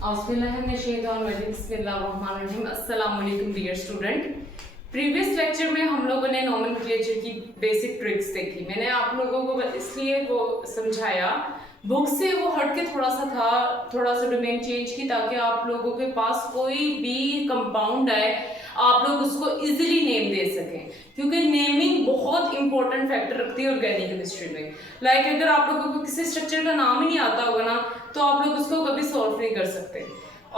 अस्सलाम वालेकुम dear student. Previous lecture में हम लोगों ने नोमेनक्लेचर की बेसिक ट्रिक्स देखी। मैंने आप लोगों को इसलिए वो समझाया, बुक से वो हट के थोड़ा सा डोमेन चेंज की, ताकि आप लोगों के पास कोई भी कंपाउंड आए आप लोग उसको इजीली नेम दे सकें, क्योंकि नेमिंग बहुत इंपॉर्टेंट फैक्टर रखती है ऑर्गेनिक केमिस्ट्री में। लाइक अगर आप लोगों को किसी स्ट्रक्चर का नाम ही नहीं आता होगा ना, तो आप लोग उसको कभी सॉल्व नहीं कर सकते।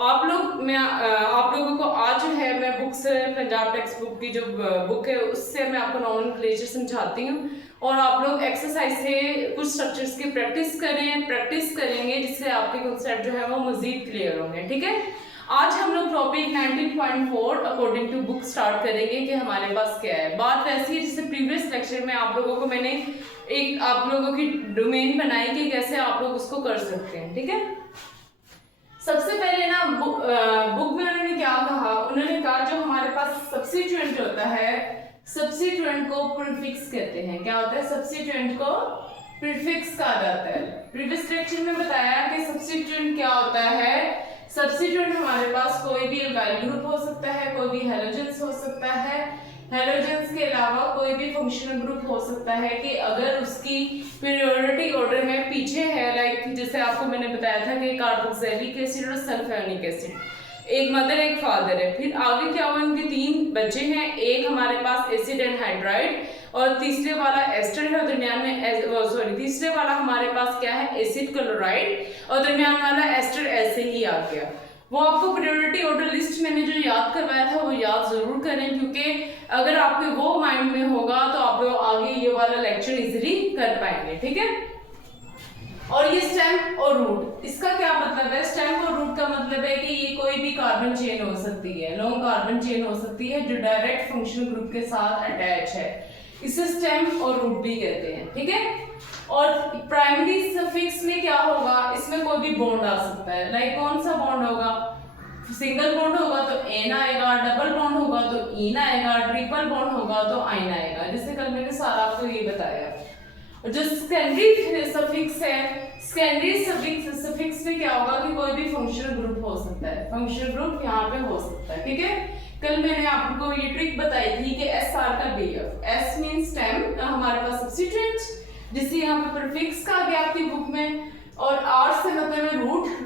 आप लोगों को आज जो है मैं बुक से, पंजाब टेक्स्ट बुक की जो बुक है उससे मैं आपको नोमेनक्लेचर समझाती हूँ, और आप लोग एक्सरसाइज से कुछ स्ट्रक्चर्स की प्रैक्टिस करेंगे, जिससे आपके कॉन्सेप्ट जो है वो मजीद क्लियर होंगे। ठीक है, आज हम लोग topic 19.4 according to book start करेंगे कि हमारे पास क्या है। बात वैसी है जैसे प्रीवियस लेक्चर में आप लोगों को मैंने एक आप लोगों की डोमेन बनाई कि कैसे आप लोग उसको कर सकते हैं। ठीक है, सबसे पहले ना बुक में उन्होंने क्या कहा, उन्होंने कहा जो हमारे पास सब्स्टिट्यूएंट होता है, सब्स्टिट्यूएंट को प्रीफिक्स कहते हैं। क्या होता है? सब्स्टिट्यूएंट को प्रीफिक्स कहा जाता है। प्रीवियस लेक्चर में बताया कि सब्स्टिट्यूएंट क्या होता है। सब्स्टिट्यूएंट हमारे पास कोई भी एल्काइल ग्रुप हो सकता है, कोई भी हैलोजेंस हो सकता है, हैलोजेंस के अलावा कोई भी फंक्शनल ग्रुप हो सकता है कि अगर उसकी पीरियोडिक ऑर्डर में पीछे है। लाइक जैसे आपको मैंने बताया था कि कार्बोक्सिलिक एसिड और सल्फ्योनिक एसिड, एक मदर एक फादर है। फिर आगे क्या हुआ, उनके तीन बच्चे हैं, एक हमारे पास एसिड एंड हाइड्राइड और तीसरे वाला एस्टर है, और दरमियान में तीसरे वाला हमारे पास क्या है, एसिड क्लोराइड, और दरमियान वाला एस्टर ऐसे ही आ गया। वो आपको पीरियोडिक ऑर्डर लिस्ट मैंने जो याद करवाया था वो याद जरूर करें, क्योंकि अगर आपके वो माइंड में होगा तो आप लोग आगे ये वाला लेक्चर इजीली कर पाएंगे। ठीक है, और ये स्टेम और रूट, इसका क्या मतलब है? स्टेम और रूट का मतलब है कि ये कोई भी कार्बन चेन हो सकती है, लॉन्ग कार्बन चेन हो सकती है जो डायरेक्ट फंक्शनल ग्रुप के साथ अटैच है, इसे स्टेम और रूट भी कहते हैं। ठीक है, और प्राइमरी सफिक्स में क्या होगा, इसमें कोई भी बॉन्ड आ सकता है। लाइक कौन सा बॉन्ड होगा? सिंगल बॉन्ड होगा तो एन आएगा, डबल बॉन्ड होगा तो इन आएगा, ट्रिपल बॉन्ड होगा तो आइन आएगा, जैसे कल मैंने सारा आपको ये बताया। और जो सेकेंडरी सफिक्स है, सेकेंडरी सफिक्स में क्या होगा कि कोई भी फंक्शनल ग्रुप हो सकता है, फंक्शनल ग्रुप यहाँ पे हो सकता है। ठीक है, कल मैंने आपको ये ट्रिक बताई थी कि एस आर का बीएफ, एस मीन स्टेम, हमारे पास सब्स्टिट्यूएंट जिसे यहाँ पे प्रीफिक्स कहा गया आपकी बुक में, और आर से मतलब है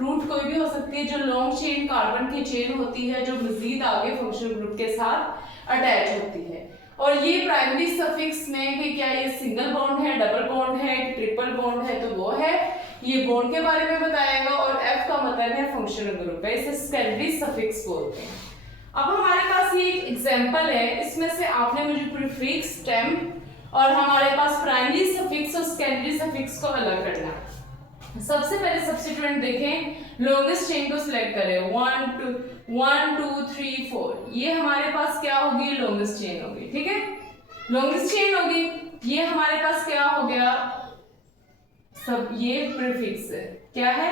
रूट कोई भी हो सकती है जो लॉन्ग चेन कार्बन की चेन होती है, जो मजीद आगे फंक्शनल ग्रुप के साथ अटैच होती है। और ये प्राइमरी सफिक्स में कि क्या ये सिंगल बॉन्ड है, डबल बॉन्ड है, ट्रिपल बॉन्ड है, तो वो है, ये बॉन्ड के बारे में बताएगा। और एफ का मतलब है फंक्शनल ग्रुप है, इसे सेकेंडरी सफिक्स बोलते हैं। अब हमारे पास ये एक एग्जांपल है, इसमें से आपने मुझे प्रीफिक्स, स्टेम और हमारे पास प्राइमरी सफिक्स और सेकेंडरी सफिक्स को अलग करना है। सबसे पहले सब्स्टिट्यूएंट देखें, लॉन्गेस्ट चेन को सिलेक्ट करें, 1 2 3 4, ये हमारे पास क्या होगी, लॉन्गेस्ट चेन होगी। ठीक है, लॉन्गेस्ट चेन होगी, ये हमारे पास क्या हो गया, सब ये प्रीफिक्स है। क्या है?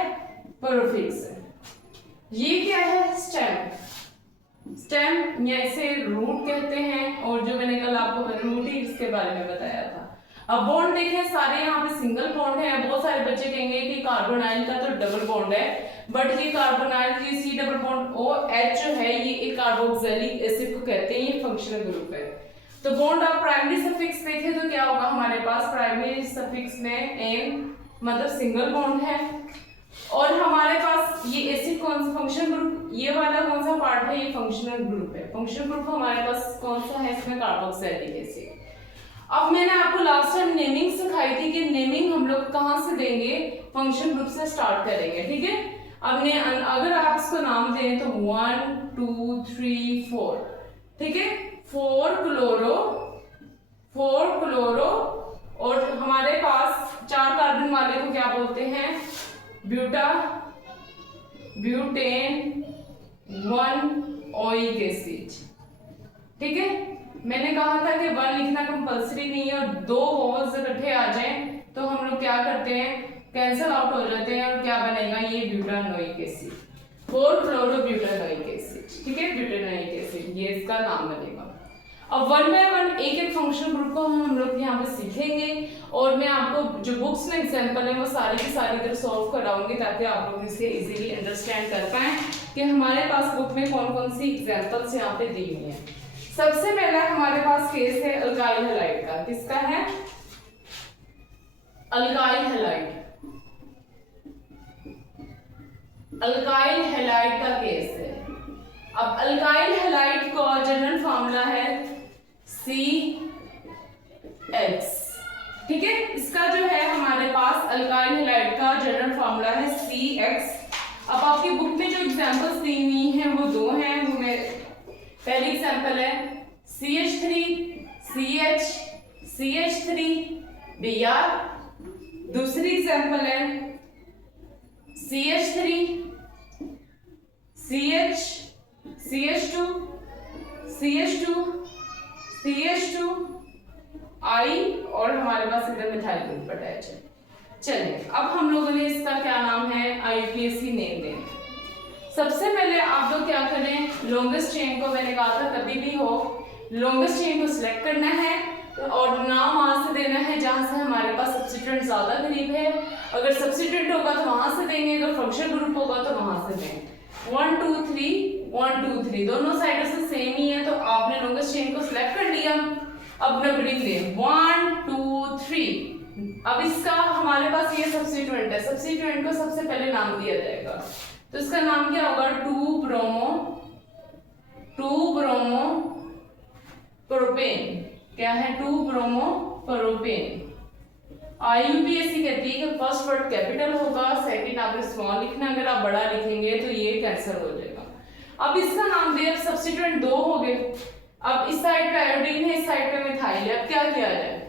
प्रीफिक्स है। ये क्या है? स्टेम या इसे रूट कहते हैं, और जो मैंने कल आपको रूट ही इसके बारे में बताया था। अब बॉन्ड देखें, सारे यहाँ पे सिंगल बॉन्ड है। बहुत सारे बच्चे कहेंगे कि कार्बोनाइल का तो डबल बॉन्ड है, बट ये कार्बोनाइल, ये C double bond O H जो है ये एक कार्बोक्सिलिक एसिड को कहते हैं, ये फंक्शनल ग्रुप है। तो बॉन्ड आप प्राइमरी सफिक्स देखें तो क्या होगा, हमारे पास प्राइमरी सफिक्स में एन मतलब सिंगल बॉन्ड है, और हमारे पास ये एसिड कौन सा फंक्शनल ग्रुप, ये वाला कौन सा पार्ट है, ये फंक्शनल ग्रुप है। फंक्शनल ग्रुप हमारे पास कौन सा है, इसमें कार्बोक्सिलिक एसिड। अब मैंने आपको लास्ट टाइम नेमिंग सिखाई थी कि नेमिंग हम लोग कहां से देंगे, फंक्शन ग्रुप से स्टार्ट करेंगे। ठीक है, अब अगर आप इसको नाम दें तो 1 2 3 4, ठीक है, 4 क्लोरो, और हमारे पास 4 कार्बन वाले को क्या बोलते हैं, ब्यूटेन 1 ओइक एसिड। ठीक है, मैंने कहा था कि 1 लिखना कंपलसरी नहीं है, और 2 वोवल्स इकट्ठे आ जाएं तो हम लोग क्या करते हैं, कैंसल आउट हो जाते हैं, और क्या बनेगा, ये butanoic acid, 4 chloro butanoic acid. ठीक है, ब्यूटानोइक एसिड, ये इसका नाम बनेगा। अब वन बाय वन एक एक फंक्शनल ग्रुप को हम लोग यहाँ पे सीखेंगे और मैं आपको जो बुक्स में एग्जांपल है वो सारी की सारी इधर सॉल्व कराऊंगी ताकि आप लोग इसे इजीली अंडरस्टैंड कर पाएं कि हमारे पास बुक में कौन कौन सी एग्जांपल्स यहाँ पे दी हुई हैं। सबसे पहला हमारे पास केस है अल्काइल हैलाइड का। किसका है? Alkyl halide. अल्काइल हैलाइड का केस है। अब अल्काइल हैलाइड का जनरल फार्मूला है CH, ठीक है। इसका जो है हमारे पास अल्काइल हैलाइड का जनरल फार्मूला है CX। अब आपकी बुक में जो एग्जांपल्स दी हुई हैं वो दो हैं। वो मैं पहली एग्जांपल है CH3 CH CH3 Br। दूसरी एग्जांपल है CH3 CH CH2 CH2 CH2 I और हमारे पास इधर मिथाइल ग्रुप अटैच है। चलिए अब हम लोगों ने इसका क्या नाम है IUPAC नेम दें। सबसे पहले आप लोग क्या करें, लॉन्गेस्ट चेन को मैंने कहा था कभी भी हो लॉन्गेस्ट चेन को सिलेक्ट करना है और नाम वहां से देना है जहां से हमारे पास सब्स्टिट्यूएंट ज्यादा करीब है। अगर सब्स्टिट्यूएंट होगा तो वहां से देंगे, अगर फंक्शनल ग्रुप होगा तो वहां से देंगे। 1 2 3 1 2 3 दोनों साइडों से सेम ही है तो आपने लॉन्गेस्ट चेन को सिलेक्ट कर लिया। अब नंबरिंग दें 1 2 3। अब इसका हमारे पास ये सब्स्टिट्यूएंट है, सब्स्टिट्यूएंट को सबसे पहले नाम दिया जाएगा तो इसका नाम क्या होगा 2 ब्रोमो प्रोपेन। क्या है? 2 ब्रोमो प्रोपेन। IUPAC कहती है कि फर्स्ट वर्ड कैपिटल होगा, सेकंड आपने स्मॉल लिखना, अगर आप बड़ा लिखेंगे तो ये कैंसिल हो जाएगा। अब इसका नाम दे, अब सब्स्टिट्यूएंट दो हो गए। अब इस साइड पे आयोडीन है, इस साइड पे मिथाइल है। अब क्या किया जाए?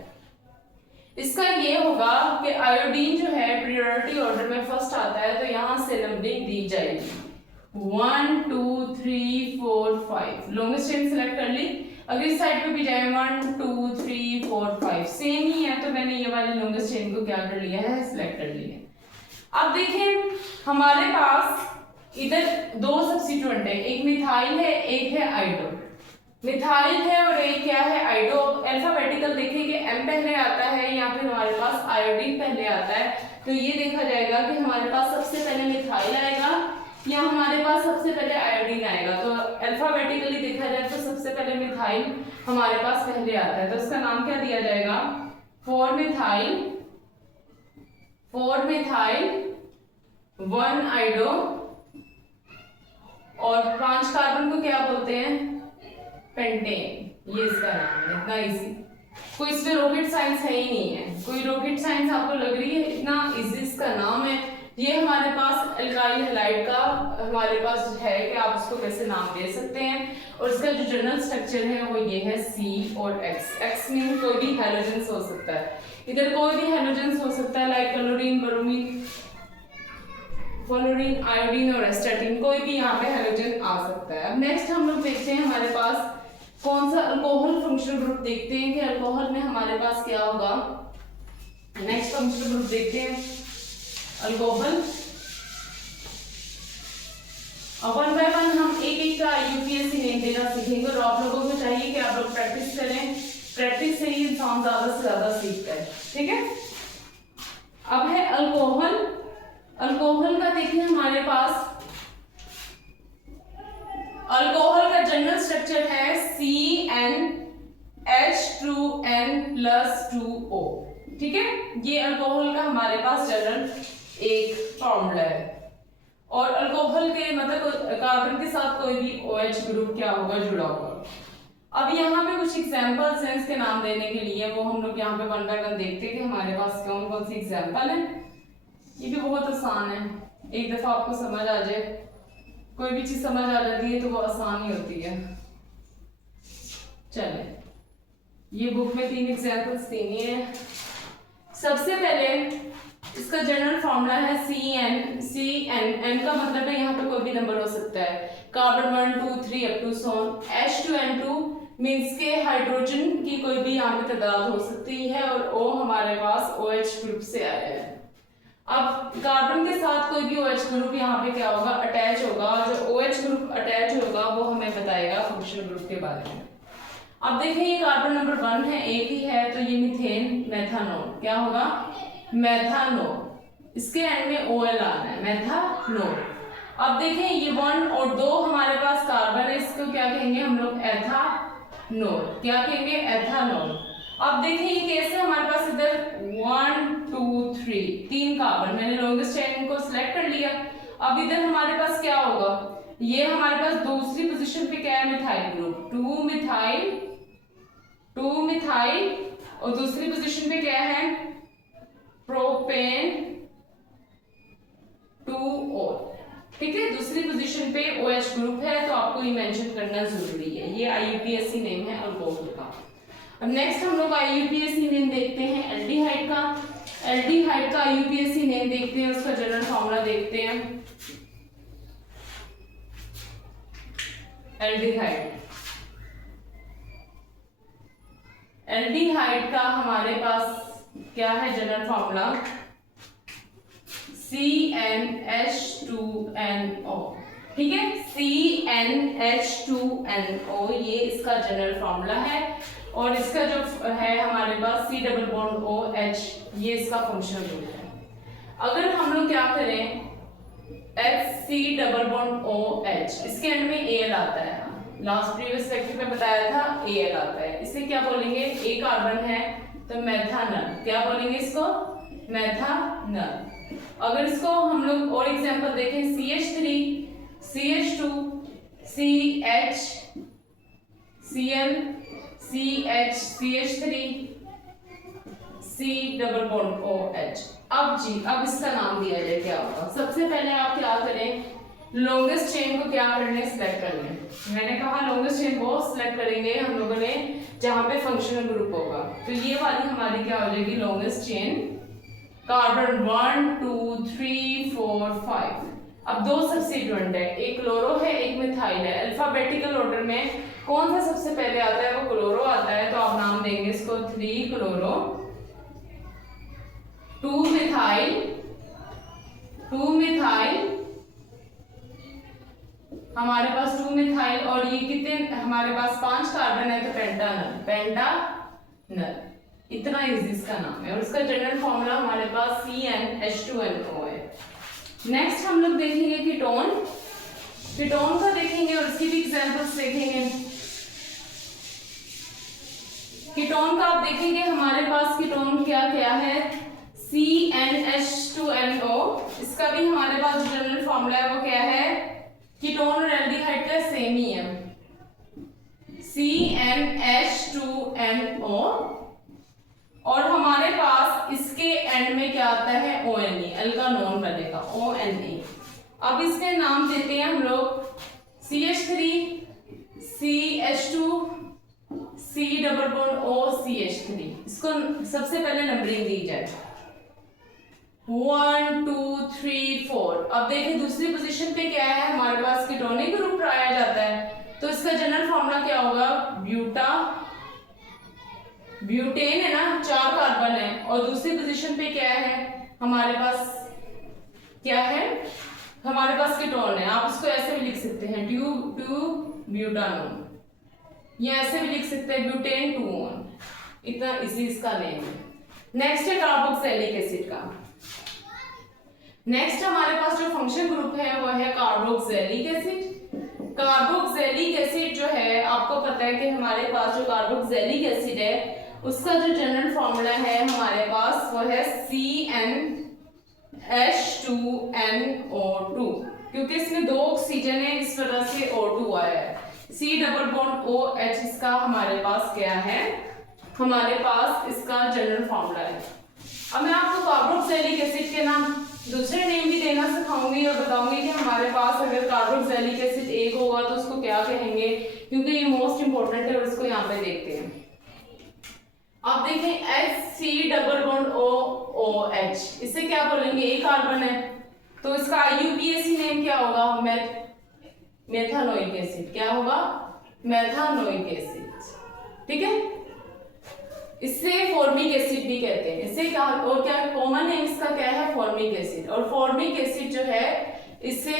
इसका ये होगा कि आयोडीन जो है प्रायोरिटी ऑर्डर में फर्स्ट आता है तो यहां से नंबरिंग दी जाएगी 1 2 3 4 5। लॉन्गेस्ट चेन सिलेक्ट कर ली। अगर इस साइड पे भी जाए 1 2 3 4 5 सेम ही है तो मैंने ये वाली लॉन्गेस्ट चेन को क्या कर लिया है, सिलेक्ट कर लिया। अब देखें हमारे पास इधर दो सब्स्टिट्यूएंट है, एक मिथाइल है एक है आइडो। मिथाइल है और एक क्या है, आइडो। अल्फाबेटिकल देखें कि M पहले आता है या फिर हमारे पास आयोडीन पहले आता है तो ये देखा जाएगा कि हमारे पास सबसे पहले मिथाइल आएगा या हमारे पास सबसे पहले आयोडीन आएगा। तो अल्फाबेटिकली देखा जाए तो सबसे पहले मिथाइल हमारे पास पहले आता है तो इसका नाम क्या दिया जाएगा 4 मिथाइल 1 आइडो और 5 कार्बन को क्या बोलते हैं, पेंटेन। ये इसका नाम है, इतना इजी। कोई इसमें रॉकेट साइंस है ही नहीं है। कोई रॉकेट साइंस आपको लग रही है, इतना इजी इसका नाम है। ये हमारे पास अल्काइल हैलाइड का हमारे पास है कि आप इसको कैसे नाम दे सकते हैं और इसका जो जनरल स्ट्रक्चर है वो ये है C और X। X मीन कोई भी हैलोजेंस हो सकता है, इधर कोई भी हैलोजेंस हो सकता है like chlorine bromine fluorine iodine और एस्टाटीन, कोई भी यहाँ पे हैलोजन आ सकता है। अब नेक्स्ट हम लोग देखते हैं हमारे पास कौन सा अल्कोहल फंक्शनल ग्रुप देखते हैं कि अल्कोहल में हमारे पास क्या होगा। नेक्स्ट फंक्शनल ग्रुप देखते हैं अल्कोहल। अब 1 बाय 1 हम एक एक का IUPAC नेम देना सीखेंगे और आप लोगों को चाहिए कि आप लोग प्रैक्टिस करें। प्रैक्टिस से ही इंसान ज्यादा से ज्यादा सीखता है, ठीक है। अब है अल्कोहल। अल्कोहल का देखिए हमारे पास अल्कोहल का जनरल स्ट्रक्चर है CnH2n+2O, ठीक है। ये अल्कोहल का हमारे पास जनरल एक फॉर्मूला है और अल्कोहल के मतलब कार्बन के साथ कोई भी OH ग्रुप क्या होगा, जुड़ा होगा। अब यहाँ पे कुछ एग्जाम्पल्स हैं इसके नाम देने के लिए, वो हम लोग यहाँ पे 1 बाय 1 देखते हैं कि हमारे पास कौन कौन सी एग्जाम्पल है। ये भी बहुत आसान है, एक दफा आपको समझ आ जाए, कोई भी चीज समझ आ जाती है तो वो आसान ही होती है। चले, ये बुक में 3 एग्जाम्पल्स देनी है। सबसे पहले इसका जनरल फॉर्मूला है CN का मतलब है यहाँ पे कोई भी नंबर हो सकता है, कार्बन 1 2 3 अप टू सोन। H2N2 मीन्स के हाइड्रोजन की कोई भी यहाँ पे तादाद हो सकती है और O हमारे पास OH ग्रुप से आया है। अब कार्बन के साथ कोई भी OH ग्रुप यहाँ पे क्या होगा, अटैच होगा। जो OH ग्रुप अटैच होगा वो हमें बताएगा फंक्शनल ग्रुप के बारे में। अब देखिए ये कार्बन नंबर 1 है, एक ही है, तो ये मीथेन मेथानोल क्या होगा, मेथानोल। इसके एंड में OL आना है, मेथानोल। अब देखें ये 1 और 2 हमारे पास कार्बन है, इसको क्या कहेंगे हम लोग, एथानोल। क्या कहेंगे, एथानोल। अब देखें ये कैसे हमारे पास इधर 1 2 3 तीन कार्बन, मैंने लॉन्गेस्ट चेन को सिलेक्ट कर लिया। अब इधर हमारे पास क्या होगा, ये हमारे पास दूसरी पोजीशन पे क्या है, मिथाइल ग्रुप, 2 मिथाइल, और दूसरी पोजीशन पे क्या है, प्रोपेन 2O। ठीक है, दूसरी पोजीशन पे OH ग्रुप है, तो आपको ये मेंशन करना जरूरी है। ये IUPAC नेम है अल्कोहल का। अब नेक्स्ट हम लोग IUPAC नेम देखते हैं एल्डिहाइड का। एल्डिहाइड का IUPAC नेम देखते हैं, उसका जनरल फॉर्मूला देखते हैं। एल्डिहाइड का हमारे पास क्या है जनरल फॉर्मूला, CnH2NO। ठीक है, CnH2NO ये इसका जनरल फॉर्मूला है, और इसका जो है हमारे पास C डबल बॉन्ड OH ये इसका फंक्शनल ग्रुप है। अगर हम लोग क्या करें, HC डबल बॉन्ड OH, इसके एंड में Al आता है, लास्ट प्रीवियस लेक्चर में बताया था Al आता है, इसे क्या बोलेंगे, A कार्बन है तो मेथानल, क्या बोलेंगे इसको, मेथानल। अगर इसको हम लोग और एग्जांपल देखें, CH3 CH2 CH Cl CH CH3 C double bond OH। अब इसका नाम दिया जाए, क्या होगा, सबसे पहले आप क्या करें, लॉन्गेस्ट चेन को क्या करने, सिलेक्ट करने। मैंने कहा लॉन्गेस्ट चेन वो सिलेक्ट करेंगे हम लोगों ने जहां पे फंक्शनल ग्रुप होगा, तो ये वाली हमारी क्या हो जाएगी, लॉन्गेस्ट चेन, कार्बन 1 2 3 4 5। अब दो सब्स्टिट्यूएंट है, एक क्लोरो है एक मिथाइल है। अल्फाबेटिकल ऑर्डर में कौन सा सबसे पहले आता है, वो क्लोरो आता है, तो आप नाम देंगे इसको 3 क्लोरो 2 मिथाइल, हमारे पास 2 मिथाइल, और ये कितने हमारे पास 5 कार्बन है, तो पेंटानल। इतना इजी इसका नाम है, और उसका जनरल फॉर्मूला हमारे पास CnH2NO है। नेक्स्ट हम लोग देखेंगे कीटोन का देखेंगे, और उसकी भी एग्जांपल्स देखेंगे। कीटोन का आप देखेंगे हमारे पास कीटोन क्या क्या है, CnH2NO, इसका भी हमारे पास जो जनरल फॉर्मूला है वो क्या है, कीटोन और एल्डिहाइड का सेम ही है, CnH2NO, और हमारे पास इसके एंड में क्या आता है, ONE, एल का नॉन बनेगा ONE। अब इसके नाम देते हैं हम लोग CH3 CH2 C double bond O CH3। इसको सबसे पहले नंबरिंग दी जाए, 1 2 3 4। अब देखिए दूसरी पोजीशन पे क्या है, हमारे पास कीटोनिक ग्रुप पाया जाता है, तो इसका जनरल फॉर्मूला क्या होगा, ब्यूटेन है ना, 4 कार्बन है, और दूसरी पोजीशन पे क्या है हमारे पास, क्या है हमारे पास कीटोन है। आप इसको ऐसे भी लिख सकते हैं, 2 ब्यूटानोन, या ऐसे भी लिख सकते हैं ब्यूटेन 2 इतना इजी इसका नेम है। नेक्स्ट है कार्बोक्सिलिक एसिड का। नेक्स्ट हमारे पास जो फंक्शन ग्रुप है वो है कार्बोक्सिलिक एसिड। कार्बोक्सिलिक एसिड जो है, आपको पता है कि हमारे पास जो कार्बोक्सिलिक एसिड है उसका जो जनरल फॉर्मूला है हमारे पास वो है CnH2NO2, क्योंकि इसमें 2 ऑक्सीजन है, इस वजह से O2 आया है। C डबल बॉन्ड OH इसका हमारे पास क्या है, हमारे पास इसका जनरल फॉर्मूला है। अब मैं आपको कार्बोक्सिलिक एसिड के नाम दूसरे नेम भी देना सिखाऊंगी और बताऊंगी कि हमारे पास अगर कार्बोक्सिलिक एसिड एक होगा तो उसको क्या कहेंगे, क्योंकि ये मोस्ट इंपॉर्टेंट है, और इसको यहाँ पे देखते हैं। आप देखें HC डबल बॉन्ड OH, इसे क्या बोलेंगे, एक कार्बन है, तो इसका IUPAC नेम क्या होगा, मेथानोइक एसिड। क्या होगा, मेथानोइक एसिड। ठीक है, इससे फॉर्मिक एसिड भी कहते हैं, इससे क्या, और क्या कॉमन नेम इसका क्या है, फॉर्मिक एसिड। और फॉर्मिक एसिड जो है इससे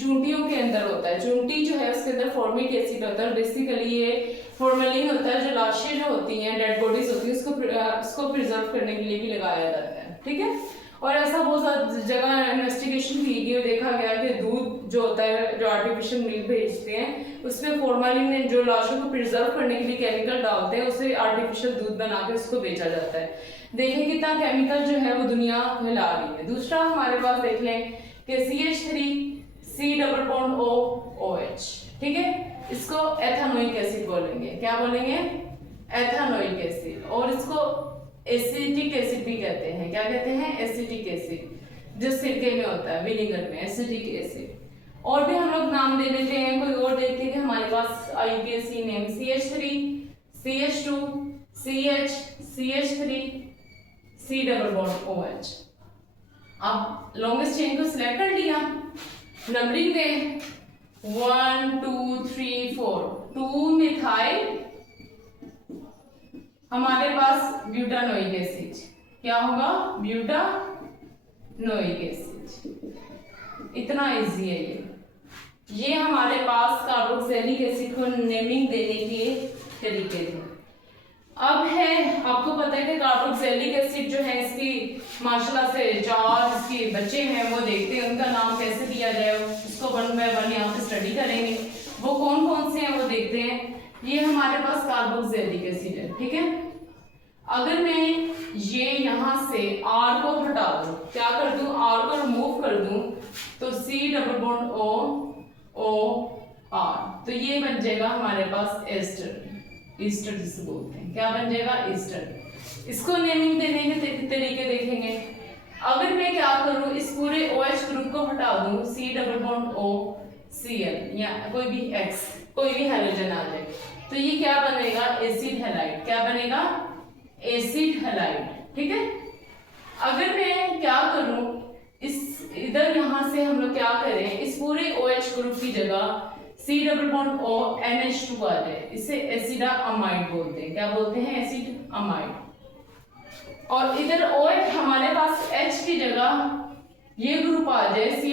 चूंटियों के अंदर होता है, चूंटी जो है उसके अंदर फॉर्मिक एसिड होता है। बेसिकली ये फॉर्मेलिन होता है, जो लाशें जो होती हैं, डेड बॉडीज होती हैं, उसको प्रिजर्व करने के लिए भी लगाया जाता है, ठीक है। और ऐसा बहुत सारी जगह इन्वेस्टिगेशन की गई और देखा गया कि दूध जो होता है, जो आर्टिफिशियल मिल्क भेजते हैं, उसमें फॉर्मेलिन जो लाशों को प्रिजर्व करने के लिए केमिकल डालते हैं, उसे आर्टिफिशियल दूध बना के उसको बेचा जाता है। देखें कितना केमिकल जो है वो दुनिया फैला रही है। दूसरा हमारे पास देख लें कि CH3 C+OH, ठीक है, इसको एथानोइक एसिड बोलेंगे। क्या बोलेंगे? एथानोइक एसिड। और इसको एसिटिक एसिड भी कहते हैं। क्या कहते हैं? एसिटिक एसिड, जो सिरके में होता है, विनेगर में, एसिटिक एसिड। और भी हम लोग नाम दे देते हैं, कोई और देखते हैं कि हमारे पास IUPAC name CH3 CH2 CH CH3 C+OH। अब लॉन्गेस्ट चेन को सिलेक्ट कर लिया, नंबरिंग दें 1 2 3 4, 2 मिथाइल, हमारे पास ब्यूटानोइक एसिड। क्या होगा? Butanoic acid. इतना इजी है ये हमारे पास कार्बोक्सिलिक एसिड को नेमिंग देने के तरीके थे। अब है, आपको पता है कि कार्बोक्सिलिक एसिड जो है, इसकी माशाल्लाह से 4 इसके बच्चे हैं, वो देखते हैं उनका नाम कैसे दिया जाए, उसको 1 बाय 1 यहाँ पे स्टडी करेंगे। वो कौन कौन से हैं वो देखते हैं। ये हमारे पास कार्बोक्सिलिक एसिड है, ठीक है। अगर मैं ये यहाँ से R को हटा दूं, क्या कर दूं? R को रिमूव कर दूं, तो C+OR, तो ये बन जाएगा हमारे पास एस्टर। ईस्टर जिसे बोलते हैं, क्या बन जाएगा? ईस्टर। इसको नेमिंग देने के तरीके देखेंगे। अगर मैं क्या करूं, इस पूरे OH ग्रुप को हटा दूं, C+OCl या कोई भी X, कोई भी हाइड्रोजन आ जाए, तो ये क्या बनेगा? Acid halide. क्या बनेगा? एसिड हैलाइड, ठीक है। अगर मैं क्या करूं, इस इधर यहां से हम लोग क्या करें, इस पूरे OH ग्रुप की जगह C+O NH2 आ जाए, इसे एसिडा अमाइड बोलते हैं। क्या बोलते हैं? Acid amide. और इधर OH हमारे पास H की जगह ये ग्रुप आ जाए, C+O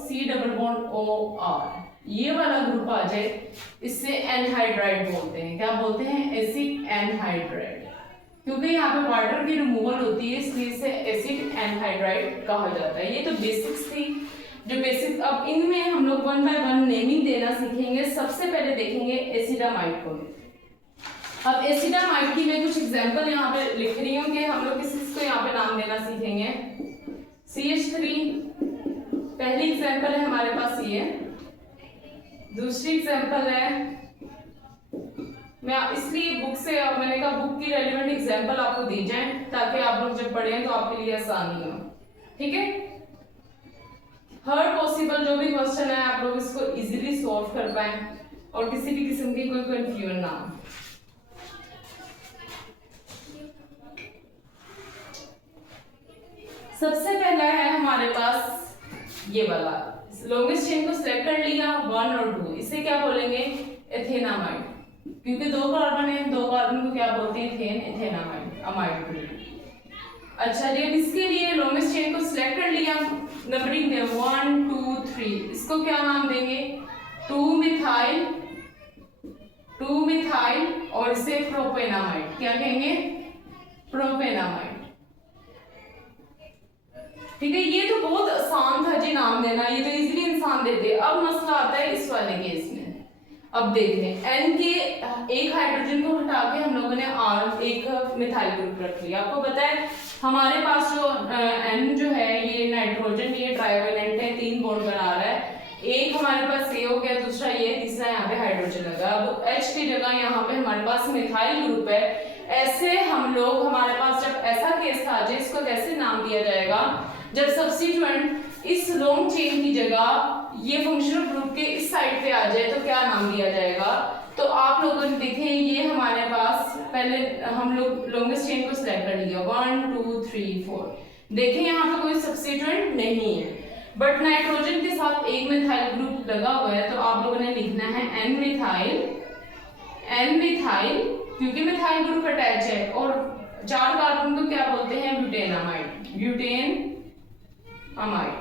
C+OR, ये वाला ग्रुप आ जाए, इससे एनहाइड्राइड बोलते हैं। क्या बोलते हैं? Acid anhydride. क्योंकि यहाँ पे वाटर की रिमूवल होती है, इसलिए इसे एसिड एनहाइड्राइड कहा जाता है। ये तो बेसिक्स थी जो बेसिक। अब इनमें हम लोग 1 बाय 1 नेमिंग देना सीखेंगे। सबसे पहले देखेंगे एसिडामाइड को। अब एसिडामाइड की मैं कुछ एग्जांपल यहाँ पे लिख रही हूँ कि हम लोग किसको यहाँ पे नाम देना सीखेंगे। CH3 पहली एग्जांपल है हमारे पास ये। दूसरी एग्जांपल है, मैं इसलिए बुक से, मैंने कहा बुक की रेलिवेंट एग्जांपल आपको दी जाए ताकि आप लोग जब पढ़ें तो आपके लिए आसानी हो, ठीक है। हर पॉसिबल जो भी क्वेश्चन है आप लोग इसको इजीली सॉल्व कर पाए और किसी भी किस्म की कोई कंफ्यूजन ना हो। सबसे पहला है हमारे पास ये वाला, लॉन्गेस्ट चेन को सिलेक्ट कर लिया 1 और 2, इसे क्या बोलेंगे? एथेनामाइड। क्योंकि 2 कार्बन है, 2 कार्बन को क्या बोलते हैं? एथेनामाइड, अमाइड ग्रुप। अच्छा जी, इसके लिए लॉन्गेस्ट चेन को सिलेक्ट कर लिया, नंबरिंग है 1 2 3, इसको क्या नाम देंगे? 2 मिथाइल और इसे प्रोपेनामाइड। क्या कहेंगे? प्रोपेनामाइड, ठीक है। ये तो बहुत आसान था जी नाम देना, ये तो इजीली इंसान देते। अब मसला आता है इस वाले केस में। अब देखें, N के एक हाइड्रोजन को हटा के हम लोगों ने R एक मिथाइल ग्रुप रख लिया। आपको पता है हमारे पास जो N जो है ये नाइट्रोजन, ये ट्राइवेलेंट है, 3 बॉन्ड बना रहा है। एक हमारे पास ये हो गया, दूसरा ये, तीसरा यहाँ पे हाइड्रोजन लगा। अब H की जगह यहाँ पे हमारे पास मिथाइल ग्रुप है। ऐसे हम लोग, हमारे पास जब ऐसा केस आ जाए, इसको कैसे नाम दिया जाएगा? जब सब्स्टिट्यूएंट इस लॉन्ग चेन की जगह ये फंक्शनल ग्रुप के इस साइड पे आ जाए तो क्या नाम दिया जाएगा? तो आप लोगों ने देखें, ये हमारे पास पहले हम लोग लॉन्गेस्ट चेन को सिलेक्ट कर लिया 1 2 3 4। देखें यहाँ पे कोई सब्स्टिट्यूएंट नहीं है, बट नाइट्रोजन के साथ एक मिथाइल ग्रुप लगा हुआ है, तो आप लोगों ने लिखना है N मिथाइल, क्योंकि मिथाइल ग्रुप अटैच है। और 4 कार्बन को क्या बोलते हैं? Butanamide, butane amide.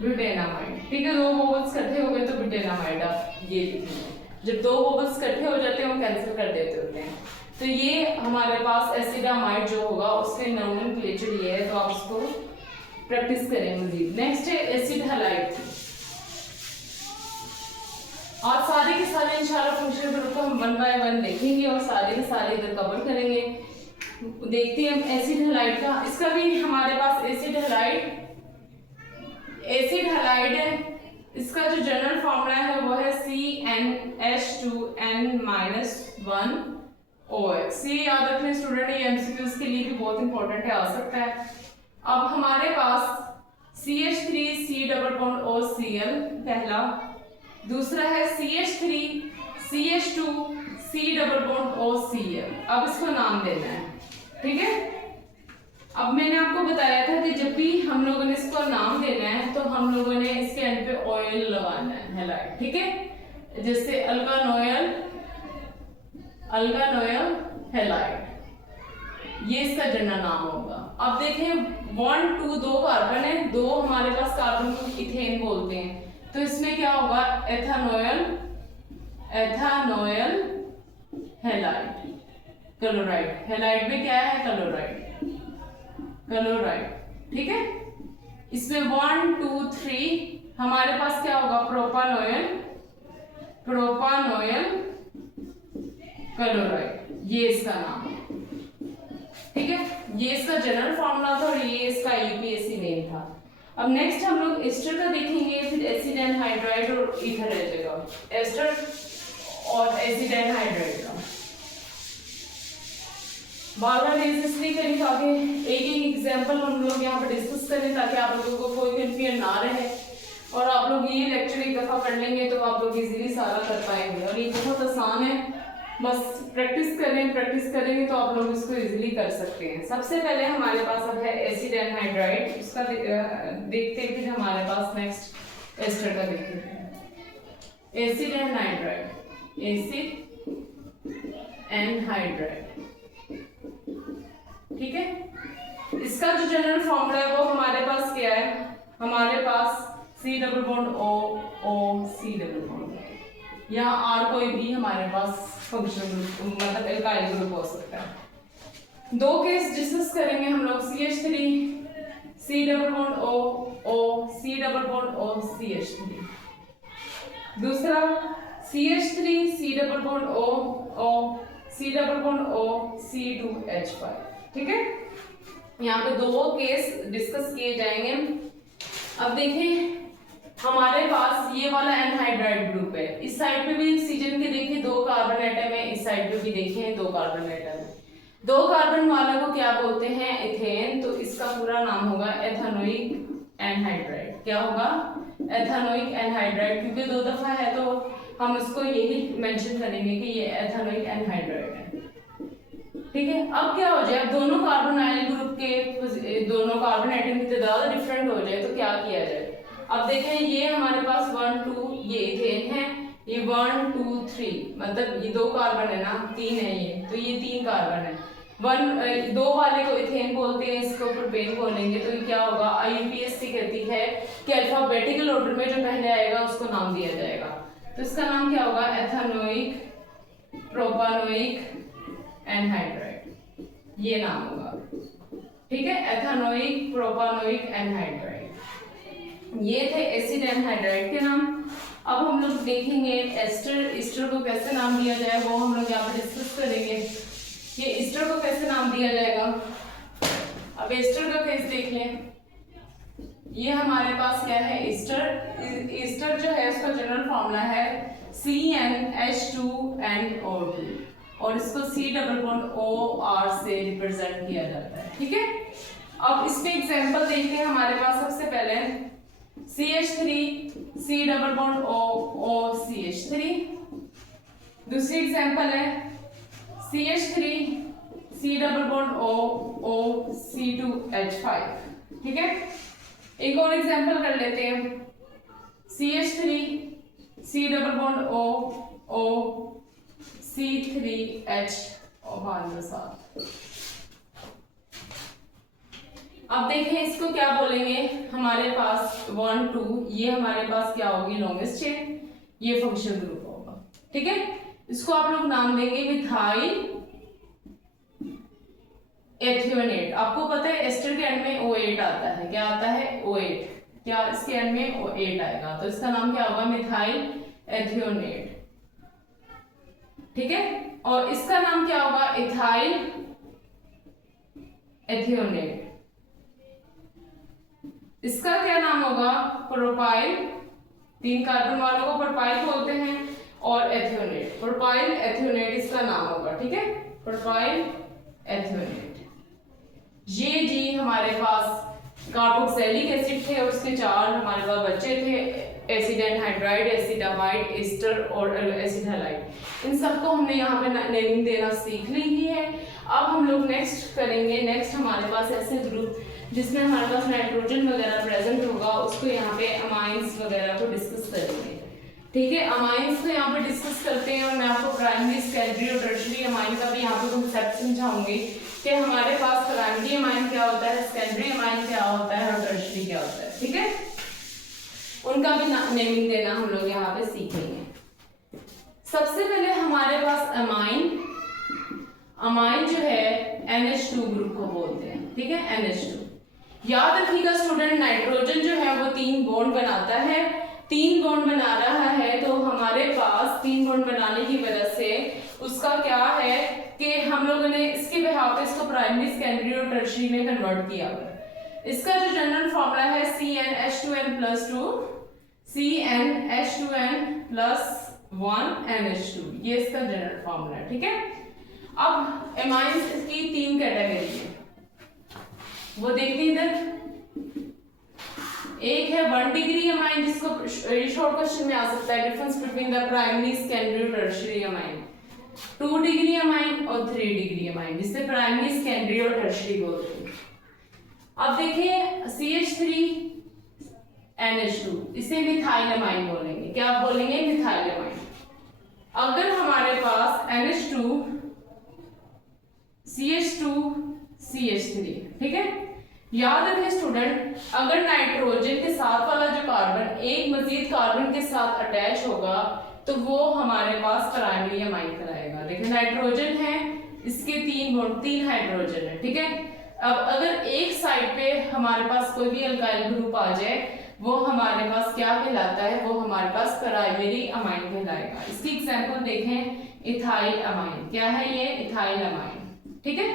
ब्यूटेनामाइड। ठीक है, दो वोवल्स इकट्ठे हो गए तो ब्यूटेनामाइड आप ये लिखेंगे। जब दो वोवल्स इकट्ठे हो जाते हैं वो कैंसिल कर देते होते हैं। तो ये हमारे पास एसिडामाइड जो होगा उसके नोमेनक्लेचर ये है, तो आप इसको प्रैक्टिस करें मजीद। नेक्स्ट है एसिड हैलाइड। और सारे के सारे इंशाल्लाह फंक्शनल ग्रुप को हम 1 बाय 1 देखेंगे और सारे के सारे इधर कवर करेंगे। देखते हैं एसिड हैलाइड का। इसका भी हमारे पास एसिड हैलाइड है। इसका जो जनरल फॉर्मूला है वो है CnH2n-1OH। ये याद रखने स्टूडेंट, ये एमसीक्यूज के लिए भी बहुत इंपॉर्टेंट है, आ सकता है। अब हमारे पास CH3C+OCl पहला, दूसरा है CH2CH2C+OCl। अब इसको नाम देना है, ठीक है। अब मैंने आपको बताया था कि जब भी हम लोगों ने इसको नाम देना है तो हम लोगों ने इसके एंड पे ऑयल लगाना है, हैलाइड, ठीक है। जैसे अल्कानोयल हैलाइड, ये इसका जनरल नाम होगा। अब देखें 1 2 दो कार्बन है, दो हमारे पास कार्बन को इथेन बोलते हैं, तो इसमें क्या होगा एथानोयल हैलाइड, क्लोराइड। हैलाइड में क्या है क्लोराइड, ठीक है। इसमें 1 2 3 हमारे पास क्या होगा प्रोपानोयल क्लोराइड, ये इसका नाम है, ठीक है। ये इसका जनरल फॉर्मूला था और ये इसका यूपीएससी नेम था। अब नेक्स्ट हम लोग एस्टर का देखेंगे, फिर एसिड एनहाइड्राइड और ईथर रह जाएगा। एस्टर और एसिड एनहाइड्राइड का बार-बार इसलिए करें ताकि एक एग्जांपल हम लोग यहाँ पर डिस्कस करें ताकि आप लोगों को कोई कंफ्यूजन ना रहे, और आप लोग ये लेक्चर एक दफ़ा पढ़ लेंगे तो आप लोग इजीली सारा कर पाएंगे। और ये बहुत आसान है, बस प्रैक्टिस करेंगे तो आप लोग इसको इजीली कर सकते हैं। सबसे पहले हमारे पास अब है एसिड एनहाइड्राइड, उसका देखते हैं। फिर हमारे पास नेक्स्ट एस्टर का देखते हैं। एसिड एनहाइड्राइड, ठीक है। इसका जो जनरल फॉर्मूला है वो हमारे पास क्या है, हमारे पास C+O या R कोई भी हमारे पास फंक्शनल ग्रुप मतलब एल्काइल ग्रुप हो सकता है। दो केस डिस्कस करेंगे हम लोग, CH3 C+O दूसरा CH3 C+O ठीक है। यहाँ पे दो केस डिस्कस किए जाएंगे। अब देखें हमारे पास ये वाला एनहाइड्राइड ग्रुप है, इस साइड पे भी ऑक्सीजन के देखिए 2 कार्बन एटम है, इस साइड पे भी देखें 2 कार्बन एटम है। 2 कार्बन वाले को क्या बोलते हैं इथेन, तो इसका पूरा नाम होगा एथेनोइक एनहाइड्राइड। क्या होगा एथेनोइक एनहाइड्राइड, क्योंकि 2 दफा है तो हम उसको यही मेंशन करेंगे कि ये एथेनोइक एनहाइड्राइड है, ठीक है। अब क्या हो जाए, अब दोनों कार्बोनाइल ग्रुप के दोनों कार्बन एटम की तादाद डिफरेंट हो जाए तो क्या किया जाए। अब देखें ये हमारे पास 1 2 ये इथेन है, ये 1 2 3 मतलब ये 2 कार्बन है ना, 3 है ये, तो ये 3 कार्बन है। 2 वाले को इथेन बोलते हैं, इसको प्रोपेन बोलेंगे। तो ये क्या होगा, आईयूपीएससी कहती है कि अल्फाबेटिकल ऑर्डर में जो पहले आएगा उसको नाम दिया जाएगा। तो इसका नाम क्या होगा एथेनोइक प्रोपानोइक एनहाइड्राइड, ये नाम होगा, ठीक है। एथेनोइक प्रोपानोइक एनहाइड्राइड, ये थे एसिड एनहाइड्राइड के नाम। अब हम लोग देखेंगे एस्टर को कैसे नाम दिया जाए, वो हम लोग यहाँ पर डिस्कस करेंगे। ये एस्टर को कैसे नाम दिया जाएगा। अब एस्टर का केस देख लें, ये हमारे पास क्या है एस्टर जो है उसका जनरल फॉर्मूला है CnH2nO2 और इसको C+OR से रिप्रेजेंट किया जाता है, ठीक है। अब इसमें एग्जांपल देखते हैं। हमारे पास सबसे पहले CH3 C+OCH3, दूसरी एग्जांपल है CH3 C+OC2H5, ठीक है। एक और एग्जांपल कर लेते हैं CH3 C+OC3H अब देखें इसको क्या बोलेंगे, हमारे पास 1 2 ये हमारे पास क्या होगी लॉन्गेस्ट चेन, ये फंक्शनल ग्रुप होगा। ठीक है, इसको आप लोग नाम देंगे मिथाइल एथियोनेट। आपको पता है एस्टर के एंड में O8 आता है, क्या आता है O8, क्या इसके एंड में O8 आएगा, तो इसका नाम क्या होगा मिथाइल एथियोनेट। ठीक है, और इसका नाम क्या होगा इथाइल एथियोनेट। इसका क्या नाम होगा प्रोपाइल, 3 कार्बन वालों को प्रोपाइल बोलते हैं, और एथियोनेट, प्रोपाइल एथियोनेट इसका नाम होगा। ठीक है, प्रोपाइल एथियोनेट। ये जी हमारे पास कार्बोक्सिलिक एसिड थे और उसके 4 हमारे पास बच्चे थे, एसिड एनहाइड्राइड, एसिडामाइड, एस्टर और एसिड हैलाइड। इन सबको हमने यहाँ पे नेमिंग देना सीख ली ही है। अब हम लोग नेक्स्ट करेंगे, नेक्स्ट हमारे पास ऐसे ग्रुप जिसमें हमारे पास नाइट्रोजन वगैरह प्रेजेंट होगा, उसको यहाँ पे अमाइंस वगैरह को डिस्कस करेंगे। ठीक है, अमाइंस को यहाँ पे डिस्कस करते हैं और मैं आपको प्राइमरी, सेकेंडरी और टर्शियरी अमाइन का भी यहाँ पे कॉन्सेप्ट समझाऊंगी कि हमारे पास प्राइमरी अमाइन क्या होता है, सेकेंडरी अमाइन क्या होता है और टर्शियरी क्या होता है। ठीक है, उनका भी नेमिंग देना हम लोग यहाँ पे सीखेंगे। सबसे पहले हमारे पास अमाइन जो है NH2 ग्रुप को बोलते हैं। ठीक है, NH2 याद रखिएगा स्टूडेंट, नाइट्रोजन जो है वो 3 बॉन्ड बनाता है, 3 बॉन्ड बना रहा है, तो हमारे पास 3 बॉन्ड बनाने की वजह से उसका क्या है कि हम लोगों ने इसके बिहाफ पे इसको प्राइमरी, सेकेंडरी और टर्शियरी में कन्वर्ट किया हुआ। इसका जो जनरल फॉर्मूला है CnH2n+2 CnH2n+1NH2, ये इसका जनरल फॉर्मूला है। ठीक है, अब एमाइंस की 3 कैटेगरी है, वो देखते हैं इधर। एक है 1 डिग्री अमाइन, जिसको शॉर्ट क्वेश्चन में आ सकता है, difference between the primary, secondary और टर्शियरी अमाइन। 2 डिग्री अमाइन और 3 डिग्री अमाइन, जिससे प्राइमरी, सेकेंडरी और टर्शियरी बोलते हैं। अब देखिए CH3NH2, इसे मिथाइल अमाइन बोलेंगे। क्या बोलेंगे? Methyl amine. अगर हमारे पास NH2 CH2 CH3, ठीक है, याद रखें स्टूडेंट, अगर नाइट्रोजन के साथ वाला जो कार्बन एक मजीद कार्बन के साथ अटैच होगा तो वो हमारे पास प्राइमरी अमाइन कराएगा। देखिए नाइट्रोजन है, इसके 3 हाइड्रोजन है। ठीक है, अब अगर एक साइड पे हमारे पास कोई भी अल्काइल ग्रुप आ जाए, वो हमारे पास क्या कहलाता है? वो हमारे पास प्राइमरी अमाइन कहलाएगा। इसकी एग्जांपल देखें, इथाइल अमाइन। क्या है ये? Ethyl amine. ठीक है,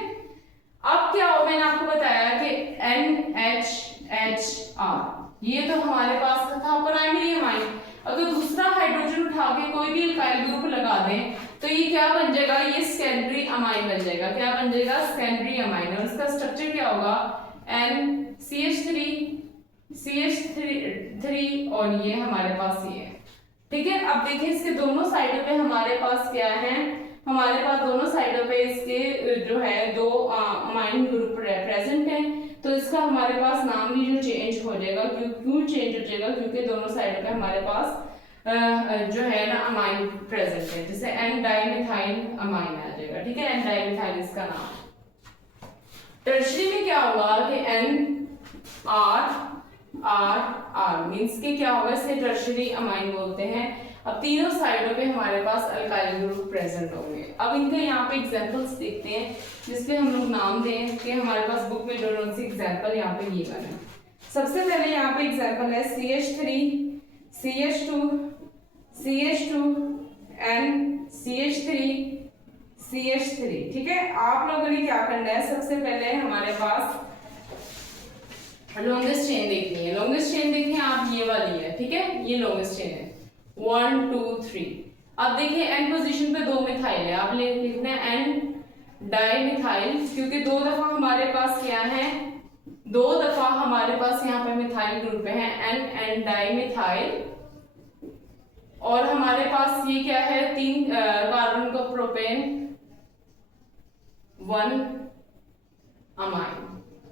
अब क्या हो, मैंने आपको बताया कि NHHR, ये तो हमारे पास था प्राइमरी अमाइन। अगर दूसरा हाइड्रोजन उठा के कोई भी अल्काइल ग्रुप लगा दें तो ये क्या बन जाएगा? ये सेकेंडरी अमाइन बन जाएगा। क्या बन जाएगा? Secondary amine. और इसका स्ट्रक्चर क्या होगा? CH3 और ये हमारे पास ये है। ठीक है, अब देखिए इसके दोनों साइडों पे हमारे पास क्या है? हमारे पास दोनों साइडों पे इसके जो है 2 अमाइन ग्रुप प्रेजेंट है, तो इसका हमारे पास नाम भी जो चेंज हो जाएगा। क्यों चेंज हो जाएगा? क्योंकि दोनों साइडों पे हमारे पास जो है ना अमाइन प्रेजेंट है, जैसे एन डाइमिथाइल अमाइन आ जाएगा। ठीक है, एन डाइमिथाइल इसका नाम। टर्शियरी में क्या होगा कि NR मींस के क्या होगा? इसे टर्शियरी अमाइन बोलते हैं। अब तीनों साइडों पे हमारे पास अल्काइल ग्रुप प्रेजेंट होंगे। अब इनके यहाँ पे एग्जांपल्स देखते हैं जिसपे हम लोग नाम दें कि हमारे पास बुक में जो सी एग्जांपल यहाँ पे ये बना। सबसे पहले यहाँ पे एग्जांपल है CH3 CH2 CH2 and CH3 CH3। ठीक है, आप लोगों ने क्या करना है? सबसे पहले हमारे पास लॉन्गेस्ट चेन देखनी है। लॉन्गेस्ट चेन देखिए आप, ये वाली है। ठीक है, ये लॉन्गेस्ट चेन है 1 2 3। अब देखिए एन पोजीशन पे 2 मिथाइल है, आप लिखना है एन डाइमिथाइल, क्योंकि 2 दफा हमारे पास क्या है? 2 दफा हमारे पास यहाँ पे मिथाइल ग्रुप है, एन डाइमिथाइल। और हमारे पास ये क्या है? 3 कार्बन को प्रोपेन 1 अमाइन,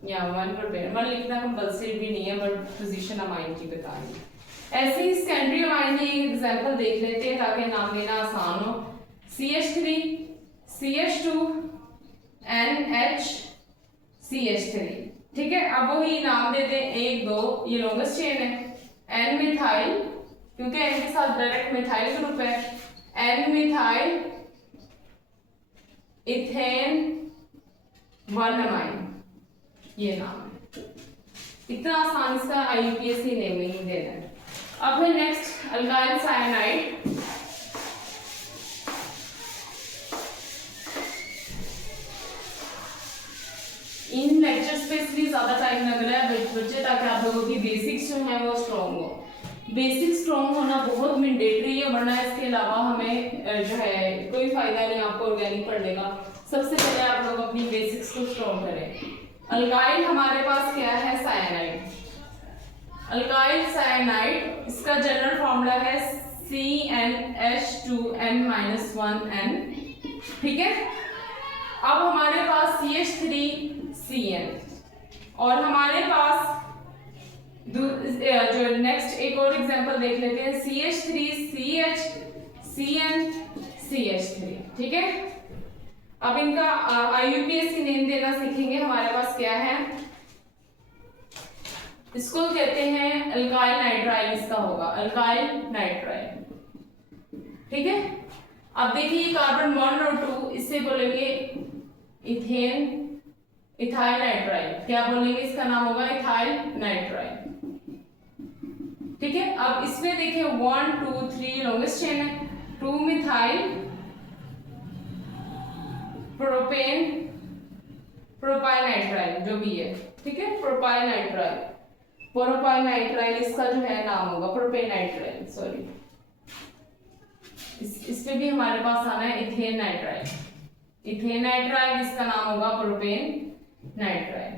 या 1 प्रोपेन। 1 लिखना कंपल्सरी भी नहीं है, बट पोजीशन अमाइन की बता रही है। ऐसे ही सेकेंडरी अमाइन की एक एग्जांपल देख लेते हैं ताकि नाम देना आसान हो। CH3 CH2 NH CH3। ठीक है, अब वही नाम देते हैं 1 2, ये लॉन्गेस्ट चेन है एन मिथाइल, क्योंकि एन के साथ डायरेक्ट मिथाइल ग्रुप है, एन मिथाइल इथेन 1 अमाइन, ये नाम है। इतना आसान इसका IUPAC नेमिंग देना है। अब है नेक्स्ट अल्काइल साइनाइड। इन लेक्चर्स पे इसलिए ज्यादा टाइम लग रहा है बच्चे, ताकि आप लोगों की बेसिक्स जो है वो स्ट्रॉन्ग हो। बेसिक स्ट्रॉन्ग होना बहुत मैंडेटरी है, वरना इसके अलावा हमें जो है कोई फायदा नहीं आपको ऑर्गेनिक पढ़ने का। सबसे पहले आप लोग अपनी बेसिक्स को स्ट्रॉन्ग करें। अल्काइल हमारे पास क्या है, साइनाइड। अल्काइल साइनाइड, इसका जनरल फॉर्मूला है CnH2n-1n, ठीक है। अब हमारे पास CH3Cn, और हमारे पास जो नेक्स्ट एक और एग्जांपल देख लेते हैं, CH3CHCnCH3, ठीक है। अब इनका IUPAC नेम देना सीखेंगे। हमारे पास क्या है, इसको कहते हैं अल्काइल नाइट्राइल, इसका होगा अल्काइल नाइट्राइल, ठीक है। अब देखिए कार्बन 1 और 2, इससे बोलेंगे इथेन इथाइल नाइट्राइल, क्या बोलेंगे, इसका नाम होगा इथाइल नाइट्राइल, ठीक है। अब इसमें देखिए 1 2 3 लॉन्गेस्ट चेन है, 2 मिथाइल प्रोपेन प्रोपाइल नाइट्राइल, जो भी है, ठीक है, प्रोपाइल नाइट्राइल, प्रोपाइल नाइट्राइल इसका जो है नाम होगा प्रोपेन नाइट्राइल, सॉरी। इस पे भी हमारे पास आना है इथेन नाइट्राइल, इथेन नाइट्राइल, इसका नाम होगा प्रोपेन नाइट्राइल।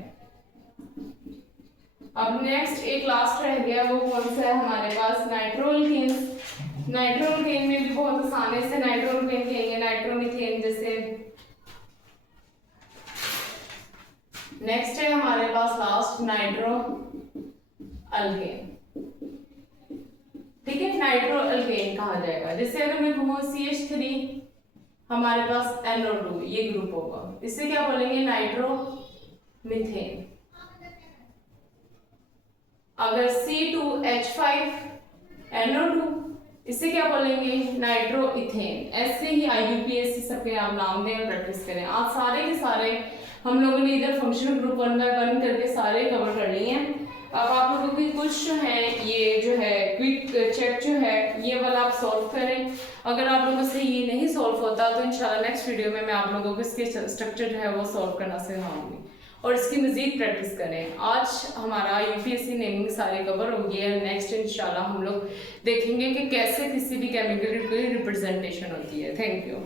अब नेक्स्ट एक लास्ट रह गया, वो कौन सा है हमारे पास, नाइट्रोअल्केन्स। नाइट्रोअल्केन में भी बहुत आसान है, इससे नाइट्रोअल्केन कहेंगे, नाइट्रोमीथेन जैसे। नेक्स्ट है हमारे पास लास्ट नाइट्रो अल्केन, ठीक है, नाइट्रोअल्केन कहा जाएगा। जैसे अगर मैं कहूँ CH3, हमारे पास NO2, ये ग्रुप होगा, इससे क्या बोलेंगे, नाइट्रोमीथेन। अगर C2H5NO2, इससे क्या बोलेंगे, नाइट्रोइथेन। ऐसे ही IUPAC सबके आप नाम दें और प्रैक्टिस करें। आज सारे के सारे हम लोगों ने इधर फंक्शनल ग्रुप 1 बाय 1 करके सारे कवर कर लिए हैं। अब आप लोगों की कुछ जो है, ये जो है क्विक चेक जो है, ये वाला आप सॉल्व करें। अगर आप लोगों से ये नहीं सॉल्व होता तो इंशाल्लाह नेक्स्ट वीडियो में मैं आप लोगों को इसके स्ट्रक्चर जो है वो सॉल्व करना सिखाऊंगी, और इसकी मजीद प्रैक्टिस करें। आज हमारा UPSC नेमिंग सारे कवर हो गया है। नेक्स्ट इंशाल्लाह हम लोग देखेंगे कि कैसे किसी भी केमिकल की रिप्रेजेंटेशन होती है। Thank you.